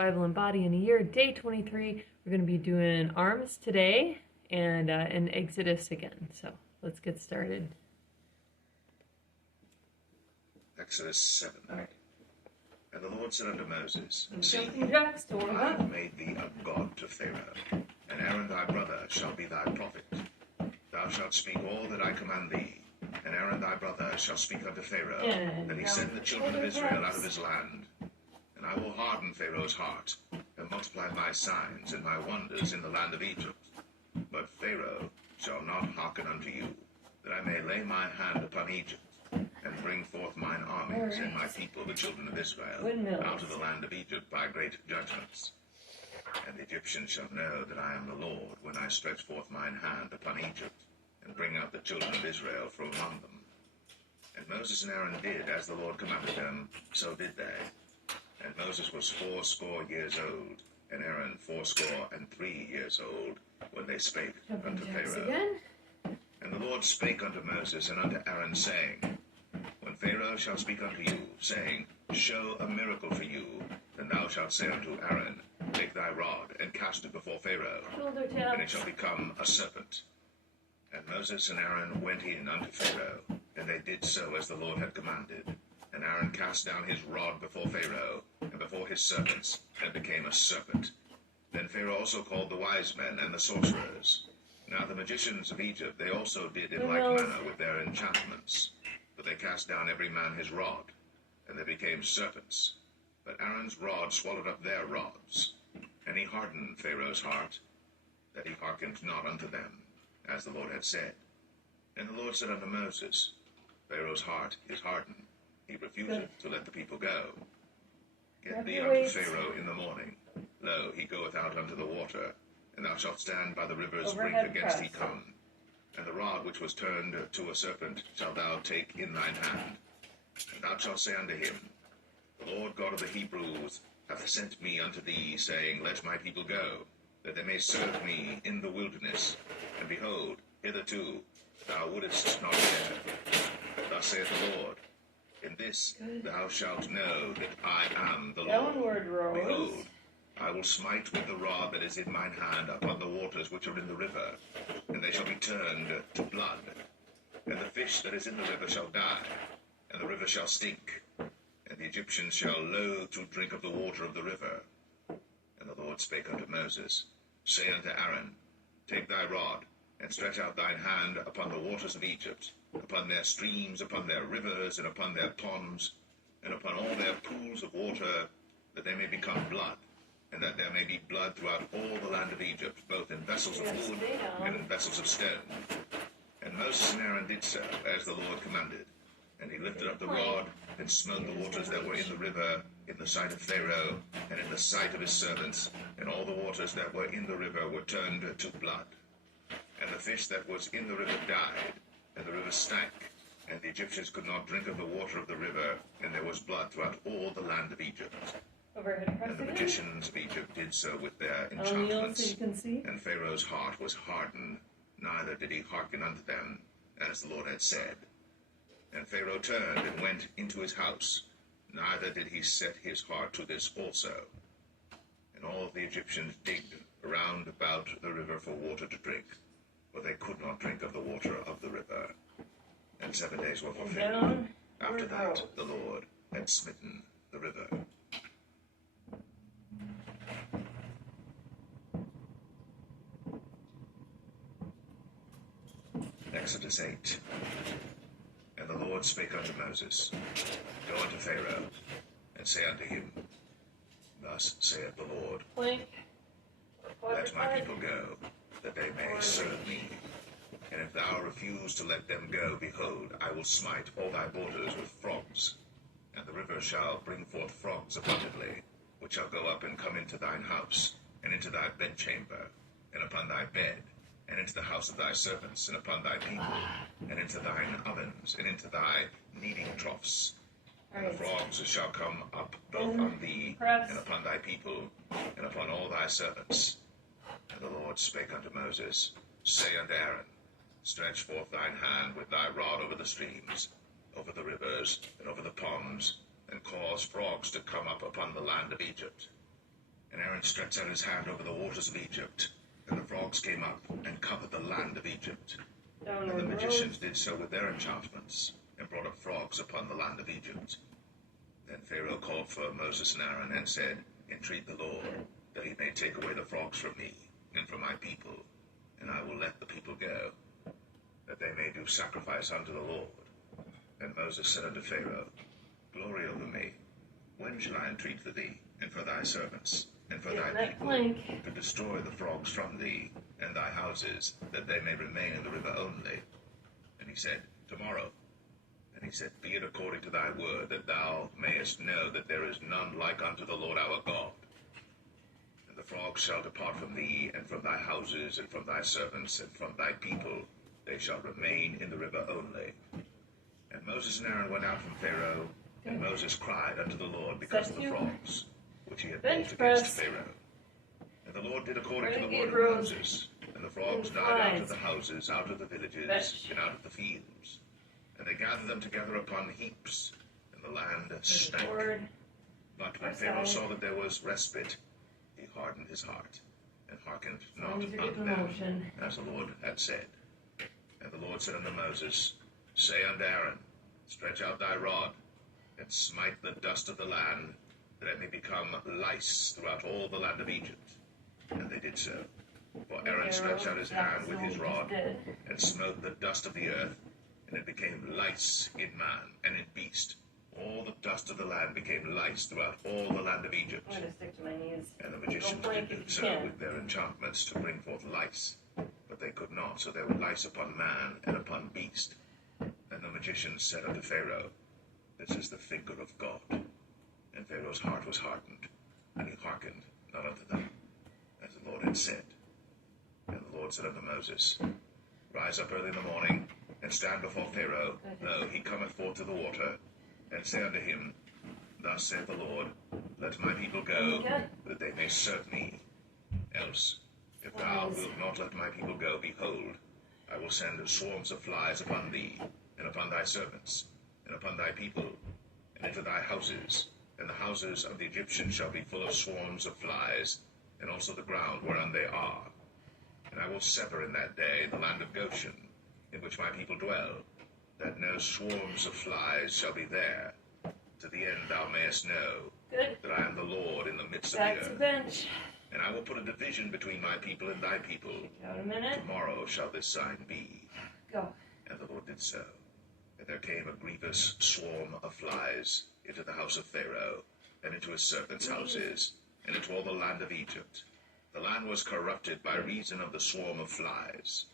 Bible and Body in a Year, day 23. We're going to be doing arms today and Exodus again. So let's get started. Exodus 7. All right. And the Lord said unto Moses, See, See, I have made thee a god to Pharaoh, and Aaron thy brother shall be thy prophet. Thou shalt speak all that I command thee, and Aaron thy brother shall speak unto Pharaoh, that he send the children of Israel out of his land. And I will harden Pharaoh's heart, and multiply my signs and my wonders in the land of Egypt. But Pharaoh shall not hearken unto you, that I may lay my hand upon Egypt, and bring forth mine armies and my people, the children of Israel, out of the land of Egypt by great judgments. And the Egyptians shall know that I am the Lord, when I stretch forth mine hand upon Egypt, and bring out the children of Israel from among them. And Moses and Aaron did as the Lord commanded them, so did they. And Moses was 80 years old, and Aaron 83 years old, when they spake unto Pharaoh. Again? And the Lord spake unto Moses and unto Aaron, saying, When Pharaoh shall speak unto you, saying, Show a miracle for you, then thou shalt say unto Aaron, Take thy rod, and cast it before Pharaoh, and it shall become a serpent. And Moses and Aaron went in unto Pharaoh, and they did so as the Lord had commanded. And Aaron cast down his rod before Pharaoh, and before his servants, and became a serpent. Then Pharaoh also called the wise men and the sorcerers. Now the magicians of Egypt, they also did in like manner with their enchantments. But they cast down every man his rod, and they became serpents. But Aaron's rod swallowed up their rods. And he hardened Pharaoh's heart, that he hearkened not unto them, as the Lord had said. And the Lord said unto Moses, Pharaoh's heart is hardened. He refuseth to let the people go. Get thee unto Pharaoh in the morning. Lo, he goeth out unto the water, and thou shalt stand by the river's brink against he come. And the rod which was turned to a serpent shalt thou take in thine hand. And thou shalt say unto him, The Lord God of the Hebrews hath sent me unto thee, saying, Let my people go, that they may serve me in the wilderness. And behold, hitherto thou wouldest not dare. Thus saith the Lord, In this thou shalt know that I am the Lord. Behold, I will smite with the rod that is in mine hand upon the waters which are in the river, and they shall be turned to blood. And the fish that is in the river shall die, and the river shall stink, and the Egyptians shall loathe to drink of the water of the river. And the Lord spake unto Moses, Say unto Aaron, Take thy rod, and stretch out thine hand upon the waters of Egypt, upon their streams, upon their rivers, and upon their ponds, and upon all their pools of water, that they may become blood, and that there may be blood throughout all the land of Egypt, both in vessels of wood and in vessels of stone. And Moses and Aaron did so, as the Lord commanded. And he lifted up the rod, and smote the waters that were in the river, in the sight of Pharaoh, and in the sight of his servants, and all the waters that were in the river were turned to blood. And the fish that was in the river died, and the river stank, and the Egyptians could not drink of the water of the river, and there was blood throughout all the land of Egypt. And the magicians of Egypt did so with their enchantments, and Pharaoh's heart was hardened, neither did he hearken unto them, as the Lord had said. And Pharaoh turned and went into his house, neither did he set his heart to this also. And all the Egyptians digged around about the river for water to drink, but they could not drink of the water of the river. And 7 days were fulfilled. After that the Lord had smitten the river. Exodus 8. And the Lord spake unto Moses, Go unto Pharaoh, and say unto him, Thus saith the Lord, Let my people go, that they may serve me. And if thou refuse to let them go, behold, I will smite all thy borders with frogs. And the river shall bring forth frogs abundantly, which shall go up and come into thine house, and into thy bedchamber, and upon thy bed, and into the house of thy servants, and upon thy people, and into thine ovens, and into thy kneading troughs. And the frogs shall come up both on thee, and upon thy people, and upon all thy servants. And the Lord spake unto Moses, Say unto Aaron, Stretch forth thine hand with thy rod over the streams, over the rivers, and over the ponds, and cause frogs to come up upon the land of Egypt. And Aaron stretched out his hand over the waters of Egypt, and the frogs came up and covered the land of Egypt. And the magicians did so with their enchantments, and brought up frogs upon the land of Egypt. Then Pharaoh called for Moses and Aaron, and said, Entreat the Lord, that he may take away the frogs from me, and from my people, and I will let the people go, that they may do sacrifice unto the Lord. And Moses said unto Pharaoh, Glory over me, when shall I entreat for thee, and for thy servants, and for thy people, to destroy the frogs from thee, and thy houses, that they may remain in the river only? And he said, Tomorrow. And he said, Be it according to thy word, that thou mayest know that there is none like unto the Lord our God. And the frogs shall depart from thee, and from thy houses, and from thy servants, and from thy people. They shall remain in the river only. And Moses and Aaron went out from Pharaoh, and Moses cried unto the Lord because of the frogs, which he had brought against Pharaoh. And the Lord did according to the word of Moses, and the frogs died out of the houses, out of the villages, and out of the fields. And they gathered them together upon heaps, and the land stank. But when Pharaoh saw that there was respite, he hardened his heart, and hearkened not unto them, as the Lord had said. And the Lord said unto Moses, Say unto Aaron, Stretch out thy rod, and smite the dust of the land, that it may become lice throughout all the land of Egypt. And they did so. For Aaron stretched out his hand with his rod, and smote the dust of the earth, and it became lice in man and in beast. All the dust of the land became lice throughout all the land of Egypt. I'm going to stick to my knees. And the magicians did do so with their enchantments to bring forth lice. But they could not, so there were lice upon man and upon beast. And the magicians said unto Pharaoh, This is the finger of God. And Pharaoh's heart was hardened, and he hearkened not unto them, as the Lord had said. And the Lord said unto Moses, Rise up early in the morning, and stand before Pharaoh. Lo, he cometh forth to the water. And say unto him, Thus saith the Lord, Let my people go, that they may serve me. Else, if thou wilt not let my people go, behold, I will send swarms of flies upon thee, and upon thy servants, and upon thy people, and into thy houses, and the houses of the Egyptians shall be full of swarms of flies, and also the ground whereon they are. And I will sever in that day the land of Goshen, in which my people dwell, that no swarms of flies shall be there, to the end thou mayest know that I am the Lord in the midst of the earth. And I will put a division between my people and thy people. Tomorrow shall this sign be. Go. And the Lord did so. And there came a grievous swarm of flies into the house of Pharaoh, and into his servants' houses, and into all the land of Egypt. The land was corrupted by reason of the swarm of flies.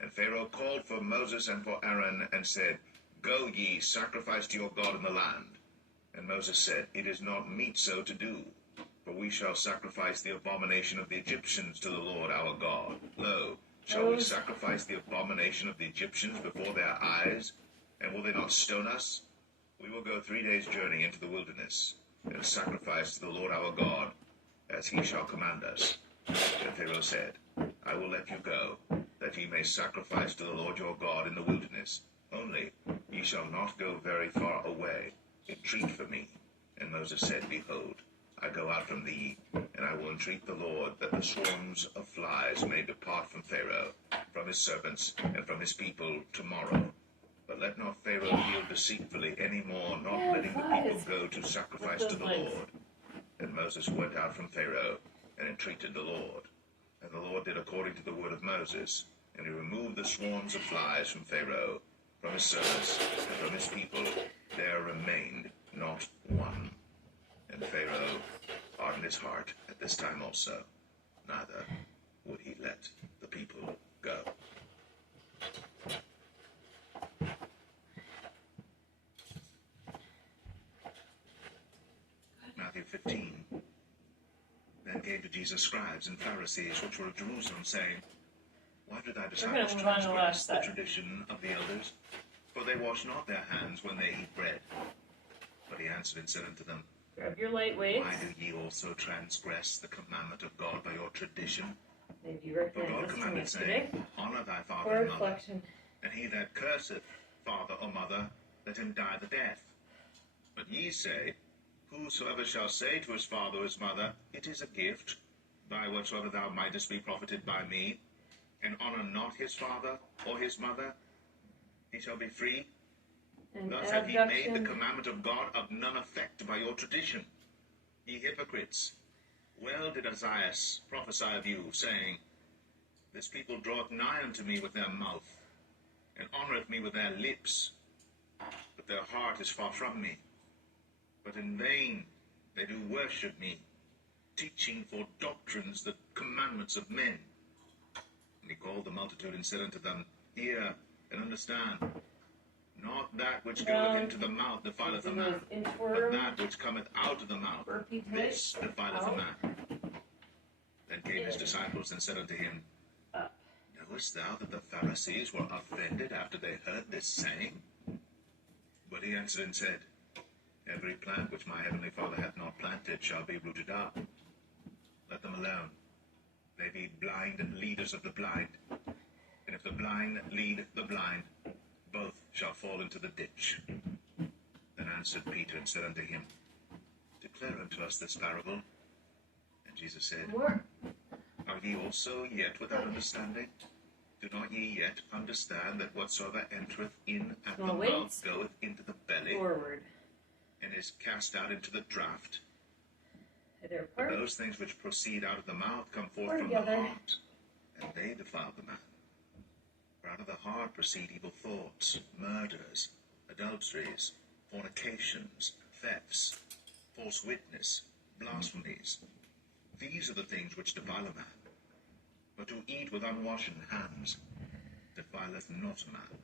And Pharaoh called for Moses and for Aaron, and said, Go ye, sacrifice to your God in the land. And Moses said, It is not meet so to do, for we shall sacrifice the abomination of the Egyptians to the Lord our God. Lo, shall we sacrifice the abomination of the Egyptians before their eyes? And will they not stone us? We will go 3 days' journey into the wilderness, and sacrifice to the Lord our God, as he shall command us. And Pharaoh said, I will let you go, that ye may sacrifice to the Lord your God in the wilderness. Only ye shall not go very far away. Entreat for me. And Moses said, Behold, I go out from thee, and I will entreat the Lord, that the swarms of flies may depart from Pharaoh, from his servants, and from his people tomorrow. But let not Pharaoh deal deceitfully any more, not letting the people go to sacrifice to the Lord. And Moses went out from Pharaoh, and entreated the Lord. And the Lord did according to the word of Moses, and he removed the swarms of flies from Pharaoh, from his servants, and from his people. There remained not one. And Pharaoh hardened his heart at this time also, neither would he let the people go. Matthew 15. Then came to Jesus scribes and Pharisees, which were of Jerusalem, saying, Why do thy disciples transgress the tradition of the elders? For they wash not their hands when they eat bread. But he answered and said unto them, Grab your lightweights. Why do ye also transgress the commandment of God by your tradition? Maybe you For God recognized this from commanded, yesterday. saying, Honor thy For father and mother, reflection. and he that curseth father or mother, let him die the death. But ye say, Whosoever shall say to his father or his mother, It is a gift, by whatsoever thou mightest be profited by me, and honor not his father or his mother, he shall be free. And Thus have ye made the abduction. commandment of God of none effect by your tradition. Ye hypocrites, well did Isaiah prophesy of you, saying, This people draweth nigh unto me with their mouth, and honoureth me with their lips, but their heart is far from me. But in vain they do worship me, teaching for doctrines the commandments of men. And he called the multitude and said unto them, Hear and understand. Not that which goeth into the mouth defileth a man, but that which cometh out of the mouth, this defileth a man. Then came his disciples and said unto him, Knowest thou that the Pharisees were offended after they heard this saying? But he answered and said, Every plant which my heavenly Father hath not planted shall be rooted up. Let them alone. They be blind leaders of the blind. And if the blind lead the blind, both shall fall into the ditch. Then answered Peter and said unto him, Declare unto us this parable. And Jesus said, Are ye also yet without understanding? Do not ye yet understand that whatsoever entereth in at the mouth goeth into the belly, and is cast out into the draught? But those things which proceed out of the mouth come forth from the heart, and they defile the man. For out of the heart proceed evil thoughts, murders, adulteries, fornications, thefts, false witness, blasphemies. These are the things which defile a man. But to eat with unwashen hands defileth not a man.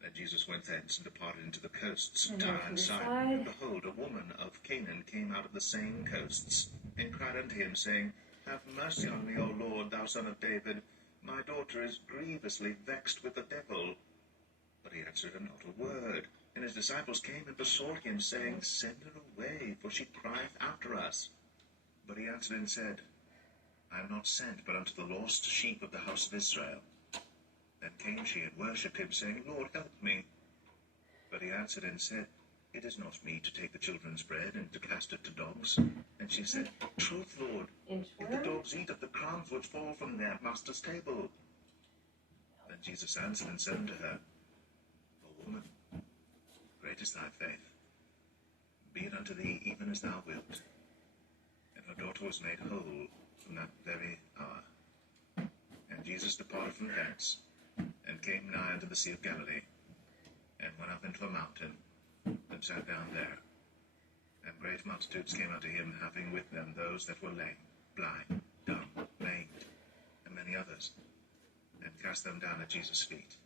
Then Jesus went thence and departed into the coasts of Tyre and Sidon. And behold, a woman of Canaan came out of the same coasts, and cried unto him, saying, Have mercy on me, O Lord, thou son of David. My daughter is grievously vexed with the devil. But he answered her not a word. And his disciples came and besought him, saying, Send her away, for she crieth after us. But he answered and said, I am not sent but unto the lost sheep of the house of Israel. Then came she and worshipped him, saying, Lord, help me. But he answered and said, It is not meet to take the children's bread and to cast it to dogs. And she said, Truth, Lord, if the dogs eat of the crumbs which fall from their master's table. Then Jesus answered and said unto her, O woman, great is thy faith. Be it unto thee even as thou wilt. And her daughter was made whole from that very hour. And Jesus departed from thence, and came nigh unto the Sea of Galilee, and went up into a mountain, and sat down there. And great multitudes came unto him, having with them those that were lame, blind, dumb, maimed, and many others, and cast them down at Jesus' feet.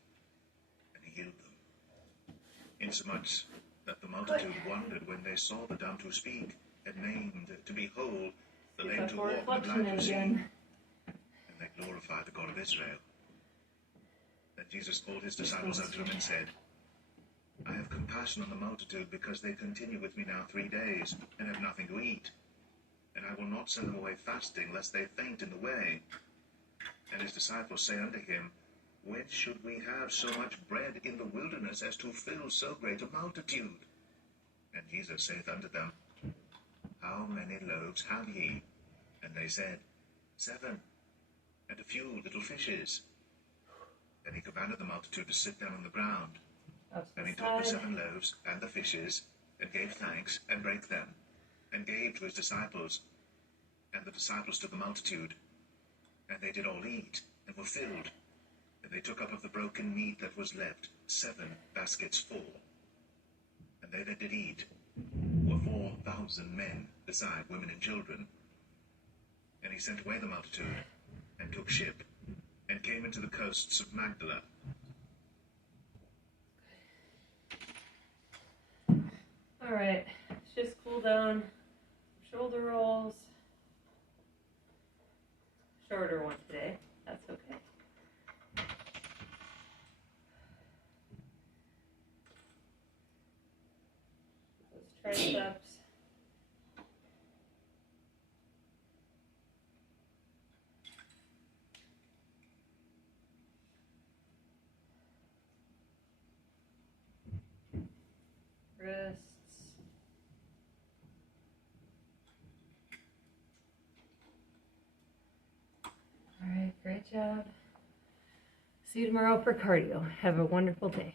And he healed them, insomuch that the multitude wondered when they saw the dumb to speak, and maimed to be whole, the lame to walk, and the blind to see. And they glorified the God of Israel. Then Jesus called his disciples unto him and said, I have compassion on the multitude, because they continue with me now 3 days, and have nothing to eat. And I will not send them away fasting, lest they faint in the way. And his disciples say unto him, Whence should we have so much bread in the wilderness as to fill so great a multitude? And Jesus saith unto them, How many loaves have ye? And they said, 7, and a few little fishes. Then he commanded the multitude to sit down on the ground. And he took the 7 loaves and the fishes, and gave thanks, and brake them, and gave to his disciples, and the disciples to the multitude. And they did all eat, and were filled. And they took up of the broken meat that was left 7 baskets full. And they that did eat were 4,000 men, beside women and children. And he sent away the multitude, and took ship, and came into the coasts of Magdala. All right, let's just cool down. Shoulder rolls. Shorter one today. That's okay. Those triceps. Wrists. job. See you tomorrow for cardio. Have a wonderful day.